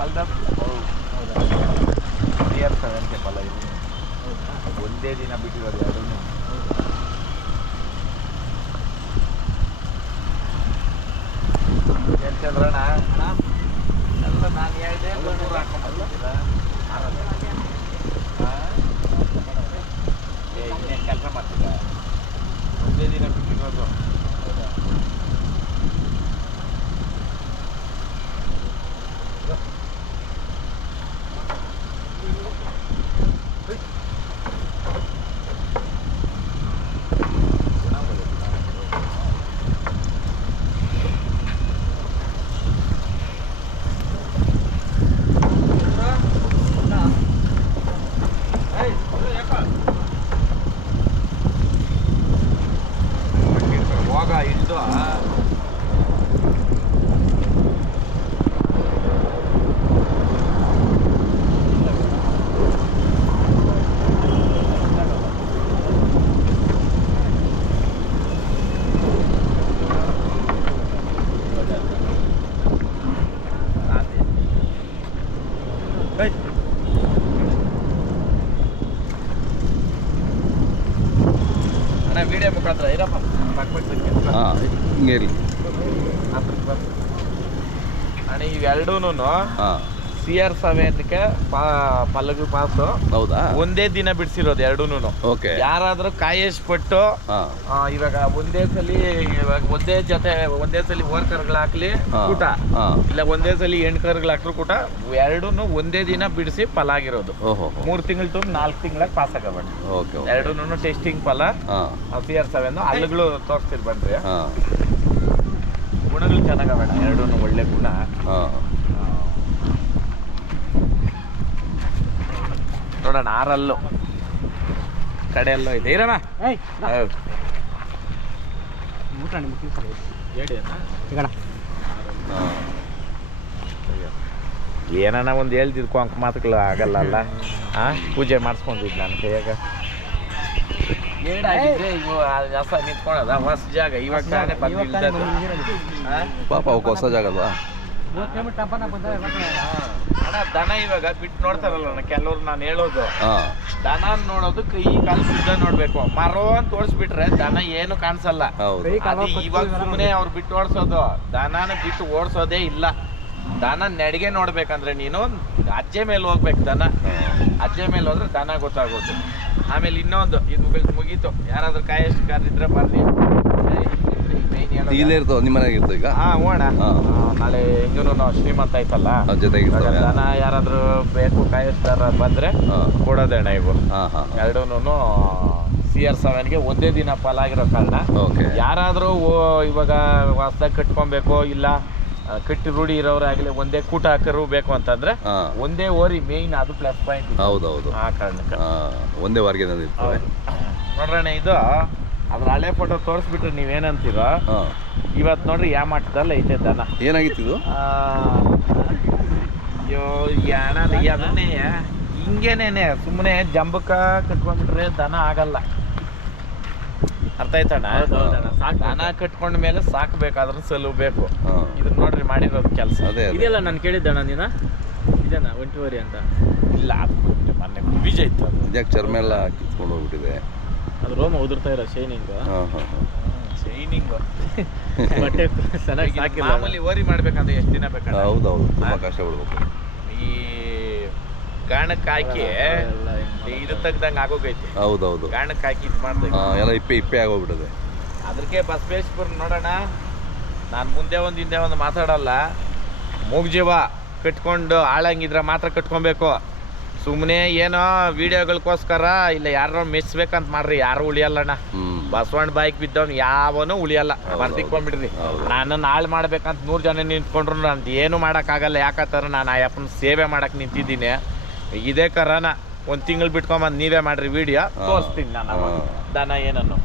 ಫಲದ ಹೌದಾ? CR 7 ಫಲ ಇದು ಒಂದೇ ದಿನ ಬಿಟ್ಟಿರೋದು ಎರಡೂ. ಚಂದ್ರಣ್ಣ ಎಲ್ಲ ನಾನು ಹೇಳಿದೆ ಮೂರು ಹಾಕೊಂಬಲ್ಲ ಇನ್ನೇನು ಕೆಲಸ ಮಾಡ್ತಿದ್ದ ಒಂದೇ ದಿನ ಬಿಟ್ಟಿರೋದು. ಹೋಗ ಇಳಿದು ಅಣ್ಣ ವಿಡಿಯೋ ಮುಖಾಂತರ ಇರಪ್ಪ ಹಿಂಗೆ ಇರಲಿ. ಅಣ್ಣ ಇವೆರಡೂ ಹಾಂ CR 7 ಪಲ್ಲಗು ಪಾಸು ಹೌದಾ? ಒಂದೇ ದಿನ ಬಿಡಿಸಿರೋದು ಎರಡೂ. ಓಕೆ. ಯಾರಾದ್ರೂ ಕಾಯಸ್ಪಟ್ಟು ಹಾಂ ಇವಾಗ ಒಂದೇ ಸಲಿ ವರ್ಕರ್ಗಳಾಕ್ಲಿ ಕೂಟ ಹಾಂ ಇಲ್ಲ ಒಂದೇ ಸಲಿ ಹೆಣ್ಕರ್ಗಳಾಕ್ರು ಕೂಟ ಎರಡೂ ಒಂದೇ ದಿನ ಬಿಡಿಸಿ ಫಲ ಆಗಿರೋದು. ಓಹೋ 3 ತಿಂಗಳು ತುಂಬ 4 ತಿಂಗಳಾಗ ಪಾಸ್ ಆಗಬೇಡ. ಓಕೆ. ಎರಡೂ ಟೆಸ್ಟಿಂಗ್ ಫಲ ಹಾಂ CR 7 ಅಲ್ಲುಗಳು ತೋರಿಸ್ತಿರ್ ಬನ್ರಿ. ಹಾಂ ಗುಣಗಳು ಚೆನ್ನಾಗಬೇಡ ಎರಡೂ ಒಳ್ಳೆ ಗುಣ. ಹಾಂ ನೋಡೋಣ ಆರಲ್ಲು ಕಡೆಯಲ್ಲೂ ಇದೆ ಇರಮ್ಮ. ಹೌದು ಏನನ ಒಂದು ಹೇಳ್ತಿದ್ಕೊ ಅಂಕ ಮಾತುಗಳು ಆಗಲ್ಲ ಅಲ್ಲ. ಪೂಜೆ ಮಾಡಿಸ್ಕೊಂಡಿದ್ದು ನನ್ನ ಕೈಯಾಗ ಹೊಸ ನಿಂತ್ಕೊಳದ ಹೊಸ ಜಾಗ ಇವಾಗ ತಾನೇ ಬಂದಿದ್ದು. ಪಾಪ ಅವಕ್ಕೆ ಹೊಸ ಜಾಗ ಅಲ್ವಾ? ಅಣ್ಣ ದನ ಇವಾಗ ಬಿಟ್ಟು ನೋಡ್ತಾರಲ್ಲ ಕೆಲವ್ರು ನಾನು ಹೇಳೋದು ಹಾಂ ದನ ನೋಡೋದಕ್ಕೆ ಈ ಕಾಲ ಶುದ್ಧ ನೋಡ್ಬೇಕು. ಮರೋ ಅಂತ ಓಡಿಸ್ಬಿಟ್ರೆ ದನ ಏನು ಕಾಣಿಸಲ್ಲ. ಹೌದು. ಅದು ಇವಾಗ ಸುಮ್ಮನೆ ಅವ್ರು ಬಿಟ್ಟು ಓಡಿಸೋದು, ದನನ ಬಿಟ್ಟು ಓಡಿಸೋದೇ ಇಲ್ಲ. ದನ ನೆಡಿಗೆ ನೋಡ್ಬೇಕಂದ್ರೆ ನೀನು ಅಜ್ಜೆ ಮೇಲೆ ಹೋಗ್ಬೇಕು. ದನ ಅಜ್ಜೆ ಮೇಲೆ ಹೋದ್ರೆ ದನ ಗೊತ್ತಾಗೋದು. ಆಮೇಲೆ ಇನ್ನೊಂದು ಇದು ಮುಗೀತು. ಯಾರಾದ್ರೂ ಕಾಯಷ್ಟಗಾರಿದ್ರೆ ಬರ್ರಿ. ಇಲ್ಲೇ ಇರ್ತವೆ ನಿಮ್ಮ ಮನೆಗೆ ಇರ್ತವೆ ಈಗ? ಹೋಣ ನಾಳೆ ಹೆಂಗೂ ಶ್ರೀಮಂತ ಆಯ್ತಲ್ಲ ಜೊತೆಗೆ ದನ ಯಾರಾದ್ರೂ ಬೇಕು ಕಾಯಸ್ತಾರ ಬಂದ್ರೆ ಕೊಡೋದೇಣ ಇವು ಎರಡೂ CR 7 ಒಂದೇ ದಿನ ಫಲ ಆಗಿರೋ ಕಾರಣ. ಯಾರಾದ್ರೂ ಇವಾಗ ಹೊಸದಾಗಿ ಕಟ್ಕೊಬೇಕು ಇಲ್ಲ ಕಟ್ಟಿ ರೂಢಿ ಇರೋರಾಗಲಿ ಒಂದೇ ಕೂಟ ಹಾಕರು ಬೇಕು ಅಂತಂದ್ರೆ ಒಂದೇ ಓರಿ ಮೇಯ್ನ್ ಅದು ಪ್ಲಸ್ ಪಾಯಿಂಟ್. ಹೌದೌದು. ಆ ಕಾರಣಕ್ಕೆ ಒಂದೇ ವಾರಿಗೆ ನೋಡ್ರಣ್ಣ ಇದು ಅದ್ರ ಹಳೆ ಫೋಟೋ ತೋರಿಸ್ಬಿಟ್ರೆ ನೀವೇನಂತೀರೋ ಇವತ್ತು ನೋಡ್ರಿ ಯಾ ಮಟ್ಟದಲ್ಲಿ ಐತೆ ದನ. ಏನಾಗಿತ್ತು ಇದು? ಅಯ್ಯೋ ಅದನ್ನೇ ಹಿಂಗೇನೇನೆ ಸುಮ್ಮನೆ ಜಂಬಕ್ಕ ಕಟ್ಕೊಂಡ್ಬಿಟ್ರೆ ದನ ಆಗಲ್ಲ. ಅರ್ಥ ಆಯ್ತಣ್ಣ? ದನ ಕಟ್ಕೊಂಡ ಮೇಲೆ ಸಾಕ್ಬೇಕಾದ್ರೂ ಸಲುಬೇಕು. ಇದನ್ನ ನೋಡ್ರಿ ಮಾಡಿರೋದು ಕೆಲಸ. ಇದೆಲ್ಲ ನಾನು ಕೇಳಿದ್ದಣ್ಣ ನೀನು ಇದೇನಾ ಒಂಟುವರಿ ಅಂತ? ಇಲ್ಲ ಅದು ಮೊನ್ನೆ ಬೀಜ ಇತ್ತು. ಇದ್ಯಾಕೆ ಚರ್ಮ ಎಲ್ಲ ಕಿತ್ಕೊಂಡು ಹೋಗ್ಬಿಟ್ಟಿದೆ? ಅದು ರೋಮ ಉದುರ್ತಾ ಇರೋ ಶೈನಿಂಗ್. ಶೈನಿಂಗ್ ಬಟ್ಟೆ ಚೆನ್ನಾಗಿ ಸಾಕಿಲ್ಲ. ಮಾಮೂಲಿ ಓರಿ ಮಾಡ್ಬೇಕಂದ್ರೆ ಎಷ್ಟು ದಿನ ಬೇಕಂತ? ಹೌದೌದು, ತುಂಬ ಕಷ್ಟ ಬಿಡ್ಬೇಕು. ಈ ಗಾಣಕ್ಕೆ ಹಾಕಿ ಇದು ತೆಗ್ದಂಗೆ ಆಗೋಗೈತಿ. ಹೌದೌದು. ಗಾಣಕ್ಕೆ ಹಾಕಿ ಇದು ಮಾಡ್ಬೇಕು ಎಲ್ಲ ಇಪ್ಪೆ ಆಗೋಗ್ಬಿಟ್ಟದೆ. ಅದಕ್ಕೆ ಬಸವೇಶ್ವರ ನೋಡೋಣ. ನಾನು ಮುಂದೆ ಒಂದು ಹಿಂದೆ ಒಂದು ಮಾತಾಡಲ್ಲ. ಮೂಗ್ಜೀವ ಕಟ್ಕೊಂಡು ಆಳಂಗಿದ್ರೆ ಮಾತ್ರ ಕಟ್ಕೊಬೇಕು. ಸುಮ್ಮನೆ ಏನೋ ವಿಡಿಯೋಗಳಿಗೋಸ್ಕರ ಇಲ್ಲ ಯಾರೋ ಮೆಚ್ಚಬೇಕಂತ ಮಾಡ್ರಿ, ಯಾರು ಉಳಿಯಲ್ಲಣ್ಣ. ಬಸವಣ್ಣ ಬಾಯಿಗೆ ಬಿದ್ದವ್ನು ಯಾವನೂ ಉಳಿಯಲ್ಲ. ಬರ್ದಿಕ್ಕೊಂಡ್ಬಿಡ್ರಿ. ನಾನು ನಾಳೆ ಮಾಡ್ಬೇಕಂತ 100 ಜನ ನಿಂತ್ಕೊಂಡ್ರು ನಂದು ಏನು ಮಾಡೋಕ್ಕಾಗಲ್ಲ. ಯಾಕಂತಾರೆ ನಾನು ಆ ಅಪ್ಪನ ಸೇವೆ ಮಾಡಕ್ಕೆ ನಿಂತಿದ್ದೀನಿ. ಇದೇ ಕರನ 1 ತಿಂಗಳು ಬಿಟ್ಕೊಂಬಂದು ನೀವೇ ಮಾಡ್ರಿ ವಿಡಿಯೋ ತೋರಿಸ್ತೀನಿ ನಾನು ದನ ಏನನ್ನು.